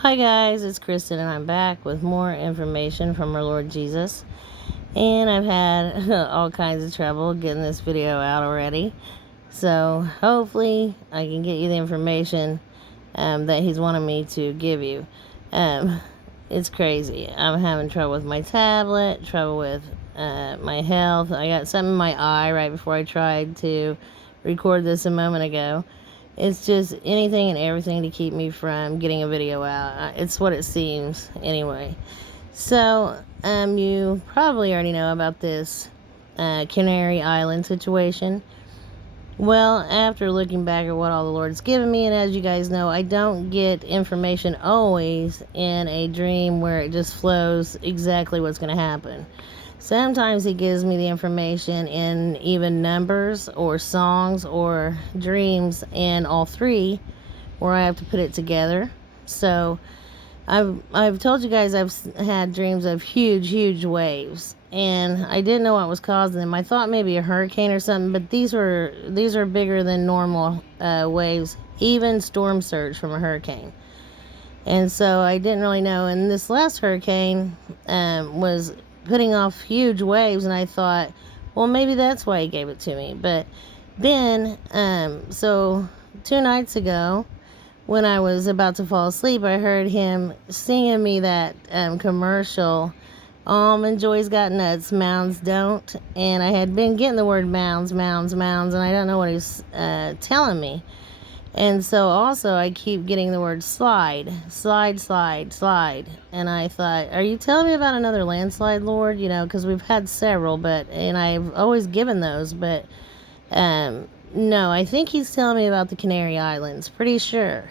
Hi guys, it's Kristen and I'm back with more information from our Lord Jesus. And I've had all kinds of trouble getting this video out already. So hopefully I can get you the information that he's wanted me to give you. It's crazy. I'm having trouble with my tablet, trouble with my health. I got something in my eye right before I tried to record this a moment ago. It's just anything and everything to keep me from getting a video out. It's what it seems anyway. So, you probably already know about this Canary Island situation. Well, after looking back at what all the Lord's given me, and as you guys know, I don't get information always in a dream where it just flows exactly what's going to happen. Sometimes he gives me the information in even numbers or songs or dreams, and all three, where I have to put it together. So I've told you guys I've had dreams of huge waves, and I didn't know what was causing them. I thought maybe a hurricane or something, but these are bigger than normal waves, even storm surge from a hurricane. And so I didn't really know. And this last hurricane was putting off huge waves, and I thought, well, maybe that's why he gave it to me. But then, so 2 nights ago, when I was about to fall asleep, I heard him singing me that commercial, Almond Joy's got nuts, mounds don't. And I had been getting the word mounds, and I don't know what he's telling me. And so also I keep getting the word slide. And I thought, are you telling me about another landslide, Lord? You know, because we've had several, and I've always given those. But no, I think he's telling me about the Canary Islands, pretty sure.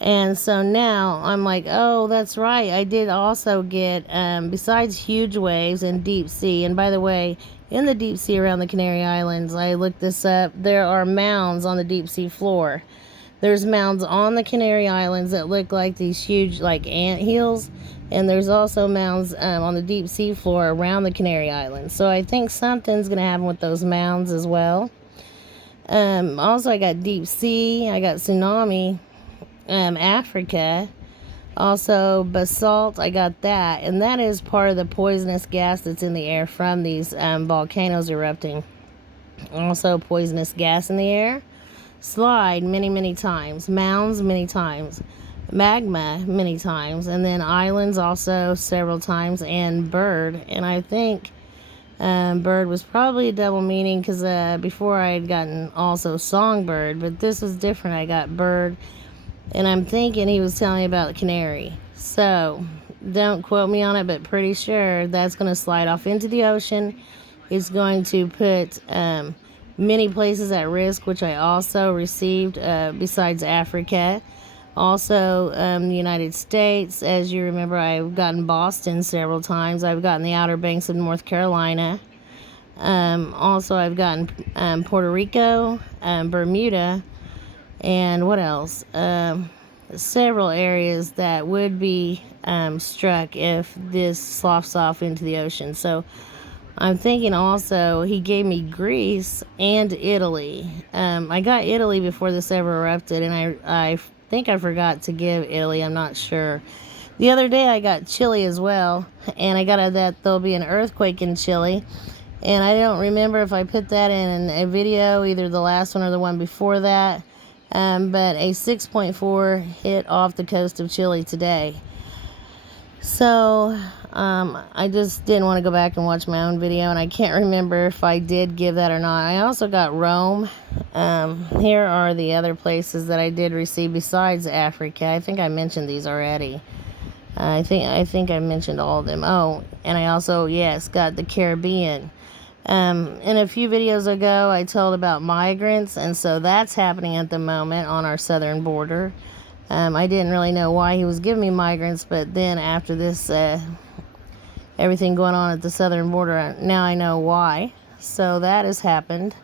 And so now I'm like, oh, that's right. I did also get, besides huge waves and deep sea, and by the way, in the deep sea around the Canary Islands, I looked this up, there are mounds on the deep sea floor. There's mounds on the Canary Islands that look like these huge, like, ant hills, and there's also mounds on the deep sea floor around the Canary Islands. So I think something's going to happen with those mounds as well. Also, I got deep sea, I got tsunami, Africa, also basalt, I got that, and that is part of the poisonous gas that's in the air from these volcanoes erupting. Also poisonous gas in the air. Slide many times, mounds many times, magma many times, and then islands also several times, and bird. And I think bird was probably a double meaning, because before I had gotten also songbird, but this was different. I got bird, and I'm thinking he was telling me about the canary. So don't quote me on it, but pretty sure that's going to slide off into the ocean. It's going to put many places at risk, which I also received besides Africa. Also, the United States. As you remember, I've gotten Boston several times. I've gotten the Outer Banks of North Carolina. Also, I've gotten Puerto Rico, Bermuda, and what else? Several areas that would be struck if this sloughs off into the ocean. So I'm thinking also he gave me Greece and Italy. I got Italy before this ever erupted, and I think I forgot to give Italy. I'm not sure. The other day I got Chile as well, and I got that there'll be an earthquake in Chile. And I don't remember if I put that in a video, either the last one or the one before that. But a 6.4 hit off the coast of Chile today. So I just didn't want to go back and watch my own video, and I can't remember if I did give that or not. I also got Rome. Here are the other places that I did receive besides Africa. I think I mentioned these already. I think I mentioned all of them. Oh, and I also, yes, got the Caribbean. In a few videos ago, I told about migrants, and so that's happening at the moment on our southern border. I didn't really know why he was giving me migrants, but then after this, everything going on at the southern border, now I know why. So that has happened.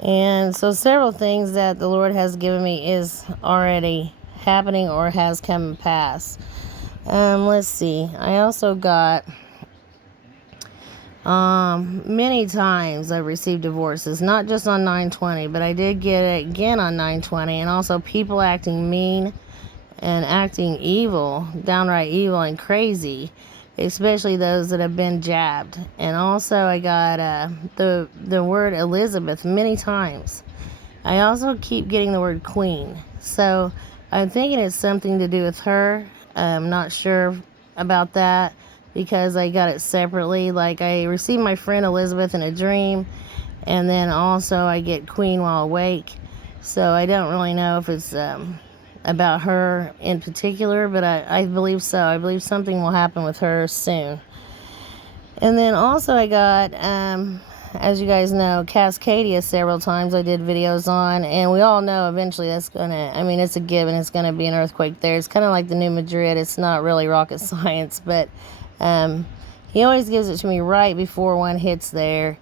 And so several things that the Lord has given me is already happening or has come to pass. Let's see. I also got many times I've received divorces, not just on 9/20, but I did get it again on 9/20, and also people acting mean and acting evil, downright evil and crazy, especially those that have been jabbed. And also I got the word Elizabeth many times. I also keep getting the word queen. So I'm thinking it's something to do with her. I'm not sure about that because I got it separately. Like I received my friend Elizabeth in a dream, and then also I get queen while awake. So I don't really know if it's about her in particular, but I believe so. I believe something will happen with her soon. And then also I got, as you guys know, Cascadia several times I did videos on, and we all know eventually that's gonna, I mean, it's a given, it's gonna be an earthquake there. It's kind of like the New Madrid. It's not really rocket science, but he always gives it to me right before one hits there.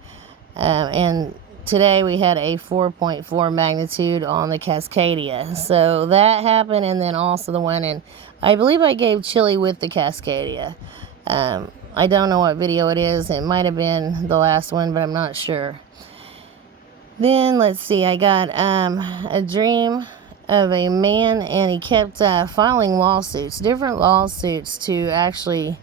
And today we had a 4.4 magnitude on the Cascadia. So that happened, and then also the one in, I believe I gave Chile with the Cascadia. I don't know what video it is. It might have been the last one, but I'm not sure. Then, let's see, I got a dream of a man, and he kept filing lawsuits, different lawsuits to actually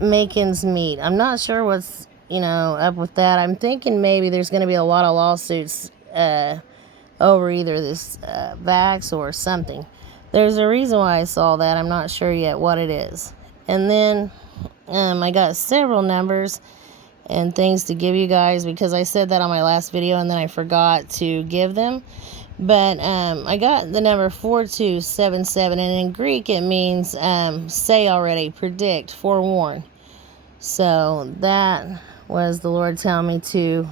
make ends meet. I'm not sure what's, up with that. I'm thinking maybe there's going to be a lot of lawsuits over either this vax or something. There's a reason why I saw that. I'm not sure yet what it is. And then I got several numbers and things to give you guys because I said that on my last video and then I forgot to give them. But I got the number 4277, and in Greek it means say already, predict, forewarn. So that was the Lord telling me to,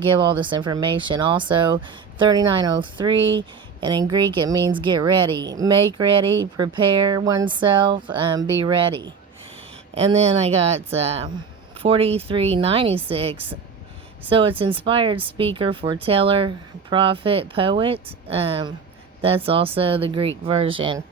give all this information. Also 3903, and in Greek it means get ready, make ready, prepare oneself, be ready. And then I got 4396. So it's inspired speaker, foreteller, prophet, poet. That's also the Greek version.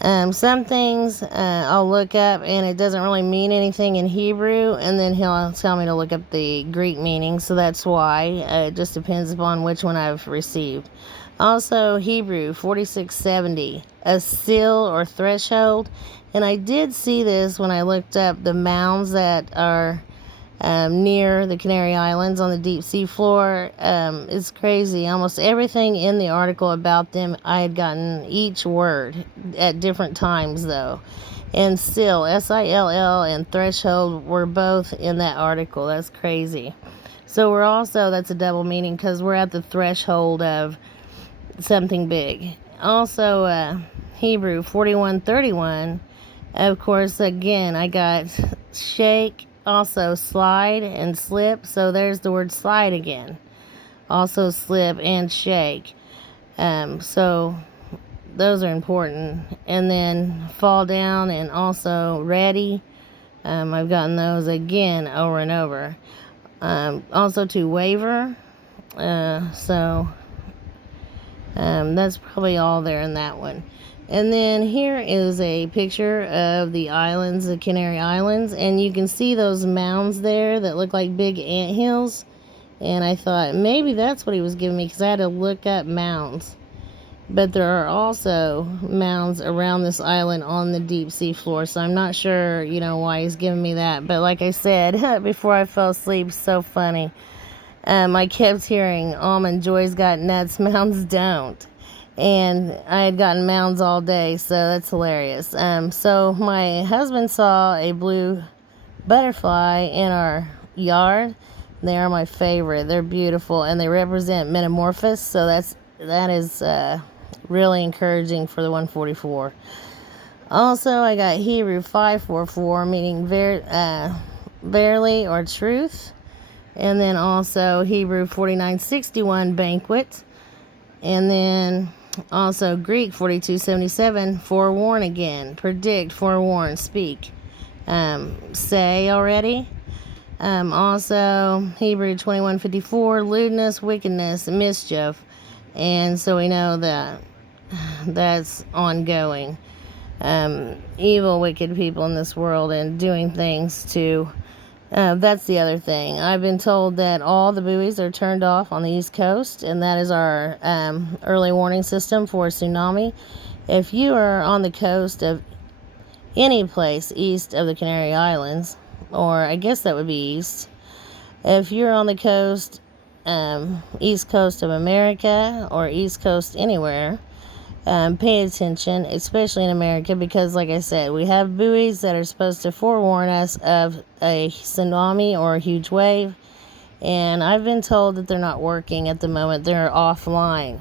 Some things I'll look up and it doesn't really mean anything in Hebrew, and then he'll tell me to look up the Greek meaning, so that's why. It just depends upon which one I've received. Also Hebrew 4670, a seal or threshold, and I did see this when I looked up the mounds that are near the Canary Islands on the deep sea floor. It's crazy. Almost everything in the article about them, I had gotten each word at different times though. And still, SILL and threshold were both in that article. That's crazy. So we're also, that's a double meaning because we're at the threshold of something big. Also, Hebrew 4131. Of course, again, I got shake, also slide and slip. So there's the word slide again. Also slip and shake. So those are important. And then fall down and also ready. I've gotten those again over and over. Also to waver. That's probably all there in that one. And then here is a picture of the islands, the Canary Islands, and you can see those mounds there that look like big anthills. And I thought maybe that's what he was giving me because I had to look up mounds. But there are also mounds around this island on the deep sea floor, so I'm not sure, why he's giving me that. But like I said before I fell asleep, so funny. I kept hearing Almond Joy's got nuts, mounds don't. And I had gotten mounds all day, so that's hilarious. So my husband saw a blue butterfly in our yard. They are my favorite. They're beautiful, and they represent metamorphosis, so that is really encouraging for the 144. Also, I got Hebrew 544, meaning verily or truth. And then also Hebrew 4961, banquet. And then also Greek 4277, forewarn again, predict, forewarn, speak, say already. Also Hebrew 2154, lewdness, wickedness, mischief. And so we know that that's ongoing. Evil, wicked people in this world and doing things to that's the other thing. I've been told that all the buoys are turned off on the East Coast, and that is our early warning system for tsunami. If you are on the coast of any place east of the Canary Islands, or I guess that would be east, if you're on the coast, east coast of America or east coast anywhere, pay attention, especially in America, because like I said, we have buoys that are supposed to forewarn us of a tsunami or a huge wave, and I've been told that they're not working at the moment. They're offline.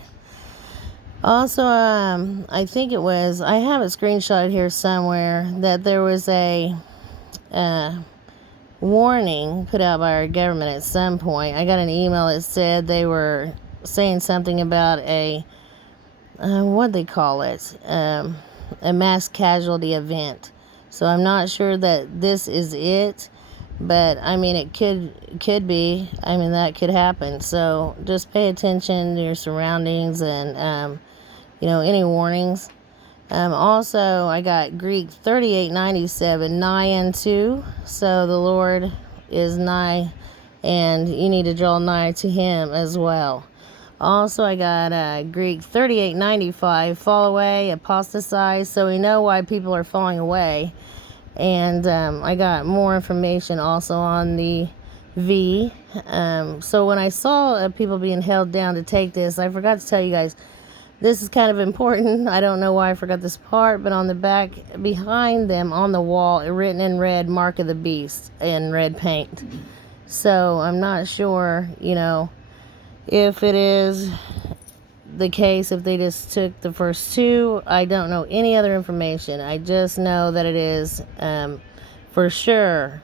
Also, I think it was, I have a screenshot here somewhere, that there was a warning put out by our government at some point. I got an email that said they were saying something about what they call it, a mass casualty event. So I'm not sure that this is it, but I mean it could be. I mean that could happen. So just pay attention to your surroundings and any warnings. Also, I got Greek 3897, nigh unto. So the Lord is nigh, and you need to draw nigh to Him as well. Also, I got Greek 3895, fall away, apostatize. So we know why people are falling away. And I got more information also on the V. So when I saw people being held down to take this, I forgot to tell you guys, this is kind of important. I don't know why I forgot this part, but on the back, behind them on the wall, written in red, Mark of the Beast in red paint. So I'm not sure, if it is the case, if they just took the first two. I don't know any other information. I just know that it is for sure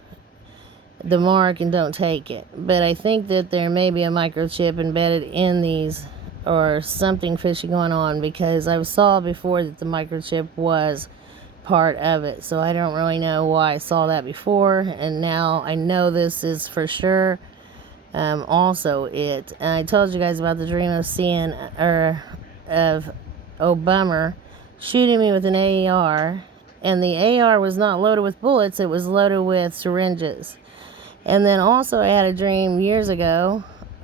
the mark and don't take it. But I think that there may be a microchip embedded in these, or something fishy going on, because I saw before that the microchip was part of it. So I don't really know why I saw that before, and now I know this is for sure also it. And I told you guys about the dream of seeing, of Obama shooting me with an AR, and the AR was not loaded with bullets, it was loaded with syringes. And then also I had a dream years ago,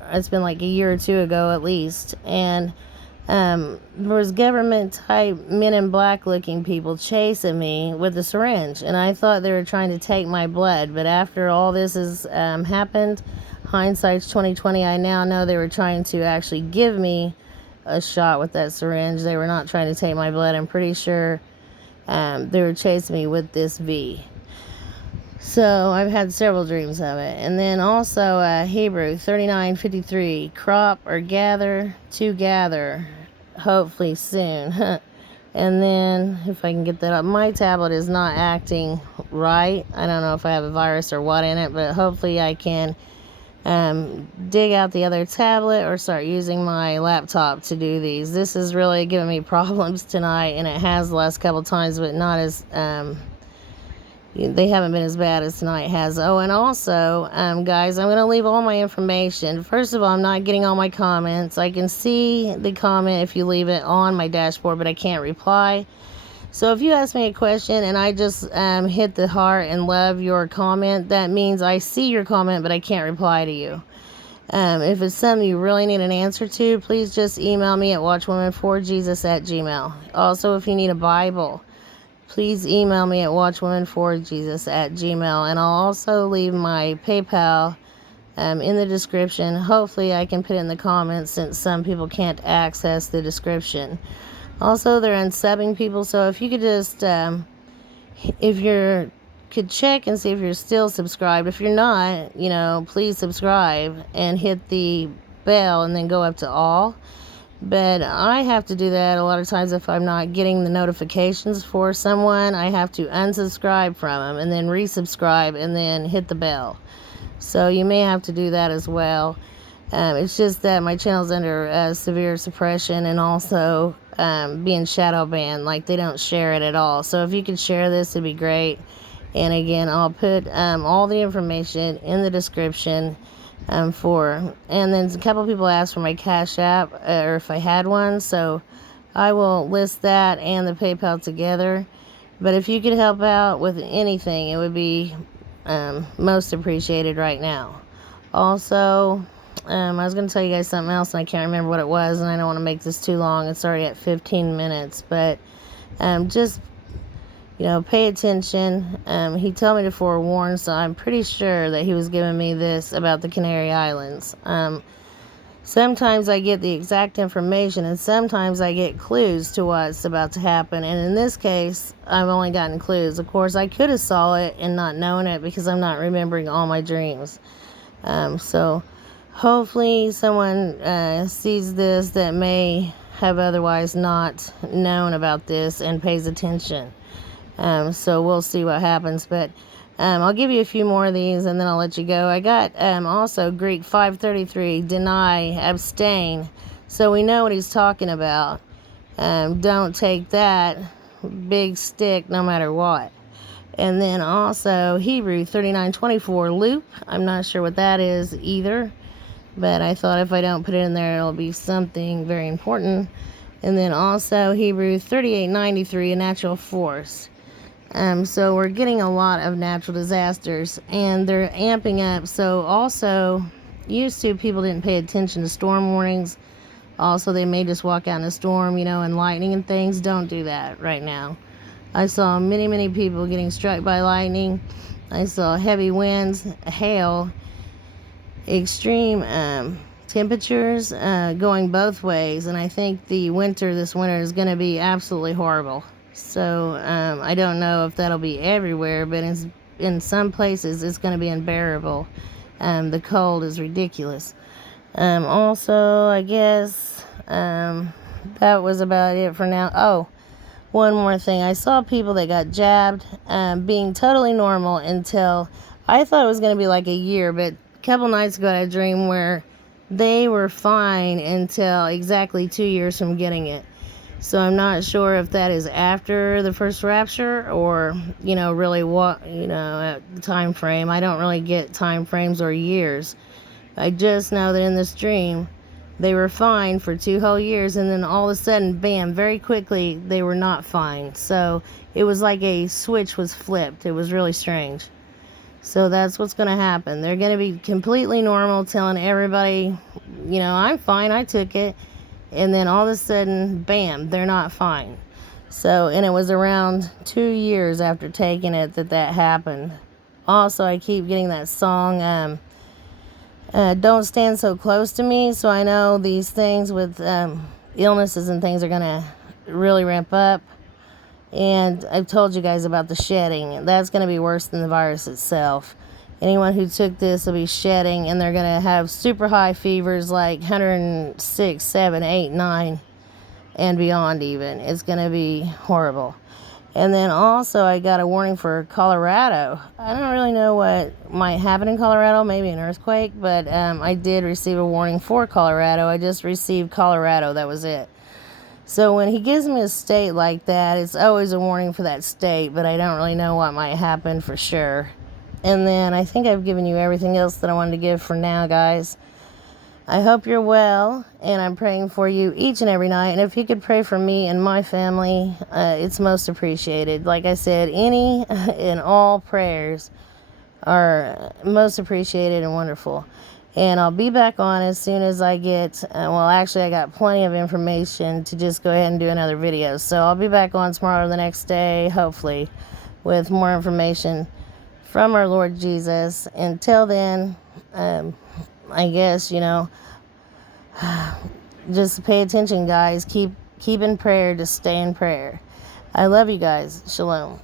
it's been like a year or two ago at least, and there was government type men in black looking people chasing me with a syringe, and I thought they were trying to take my blood. But after all this has happened, hindsight's 2020, I now know they were trying to actually give me a shot with that syringe. They were not trying to take my blood. I'm pretty sure they were chasing me with this V. So I've had several dreams of it. And then also Hebrew 39:53, crop or gather, to gather, hopefully soon. And then if I can get that up, my tablet is not acting right. I don't know if I have a virus or what in it, but hopefully I can dig out the other tablet or start using my laptop to do these. This is really giving me problems tonight, and it has the last couple times, but not as they haven't been as bad as tonight has. Oh, and also, guys, I'm going to leave all my information. First of all, I'm not getting all my comments. I can see the comment if you leave it on my dashboard, but I can't reply. So if you ask me a question and I just hit the heart and love your comment, that means I see your comment, but I can't reply to you. If it's something you really need an answer to, please just email me at watchwomanforjesus@gmail. Also, if you need a Bible, please email me at watchwomanforjesus@gmail. And I'll also leave my PayPal in the description. Hopefully I can put it in the comments, since some people can't access the description. Also, they're unsubbing people, so if you could just, could check and see if you're still subscribed. If you're not, please subscribe and hit the bell and then go up to all. But I have to do that a lot of times. If I'm not getting the notifications for someone, I have to unsubscribe from them and then resubscribe and then hit the bell. So you may have to do that as well. It's just that my channel's under severe suppression, and also being shadow banned. Like, they don't share it at all. So if you could share this, it'd be great. And again, I'll put all the information in the description. And then a couple people asked for my Cash App, or if I had one, so I will list that and the PayPal together. But if you could help out with anything, it would be most appreciated right now. Also, I was going to tell you guys something else, and I can't remember what it was, and I don't want to make this too long. It's already at 15 minutes, but Just, pay attention. He told me to forewarn, so I'm pretty sure that he was giving me this about the Canary Islands. Sometimes I get the exact information, and sometimes I get clues to what's about to happen. And in this case, I've only gotten clues. Of course, I could have saw it and not known it because I'm not remembering all my dreams. So hopefully someone sees this that may have otherwise not known about this and pays attention. So we'll see what happens. But I'll give you a few more of these and then I'll let you go. I got also Greek 533, deny, abstain. So we know what he's talking about. Don't take that big stick no matter what. And then also Hebrew 39:24, loop. I'm not sure what that is either, but I thought if I don't put it in there, it'll be something very important. And then also Hebrew 38:93, a natural force. So we're getting a lot of natural disasters, and they're amping up. So also, used to people didn't pay attention to storm warnings. Also, they may just walk out in a storm, and lightning and things. Don't do that right now. I saw many, many people getting struck by lightning. I saw heavy winds, hail, extreme temperatures going both ways. And I think this winter is going to be absolutely horrible. So I don't know if that'll be everywhere, but in some places it's going to be unbearable. The cold is ridiculous. Also, I guess that was about it for now. Oh, one more thing. I saw people that got jabbed being totally normal until I thought it was going to be like a year, but a couple nights ago I had a dream where they were fine until exactly 2 years from getting it. So I'm not sure if that is after the first rapture or, really what, at the time frame. I don't really get time frames or years. I just know that in this dream, they were fine for 2 whole years, and then all of a sudden, bam, very quickly, they were not fine. So it was like a switch was flipped. It was really strange. So that's what's going to happen. They're going to be completely normal, telling everybody, I'm fine, I took it. And then all of a sudden, bam, they're not fine. So, and it was around 2 years after taking it that happened. Also, I keep getting that song, Don't Stand So Close to Me. So I know these things with illnesses and things are going to really ramp up. And I've told you guys about the shedding. That's going to be worse than the virus itself. Anyone who took this will be shedding, and they're going to have super high fevers like 106, 7, 8, 9, and beyond even. It's going to be horrible. And then also I got a warning for Colorado. I don't really know what might happen in Colorado, maybe an earthquake, but I did receive a warning for Colorado. I just received Colorado, that was it. So when he gives me a state like that, it's always a warning for that state, but I don't really know what might happen for sure. And then I think I've given you everything else that I wanted to give for now, guys. I hope you're well, and I'm praying for you each and every night. And if you could pray for me and my family, it's most appreciated. Like I said, any and all prayers are most appreciated and wonderful. And I'll be back on as soon as I get, actually I got plenty of information to just go ahead and do another video. So I'll be back on tomorrow or the next day, hopefully, with more information from our Lord Jesus. Until then, I guess, just pay attention, guys. Keep in prayer. Just stay in prayer. I love you guys. Shalom.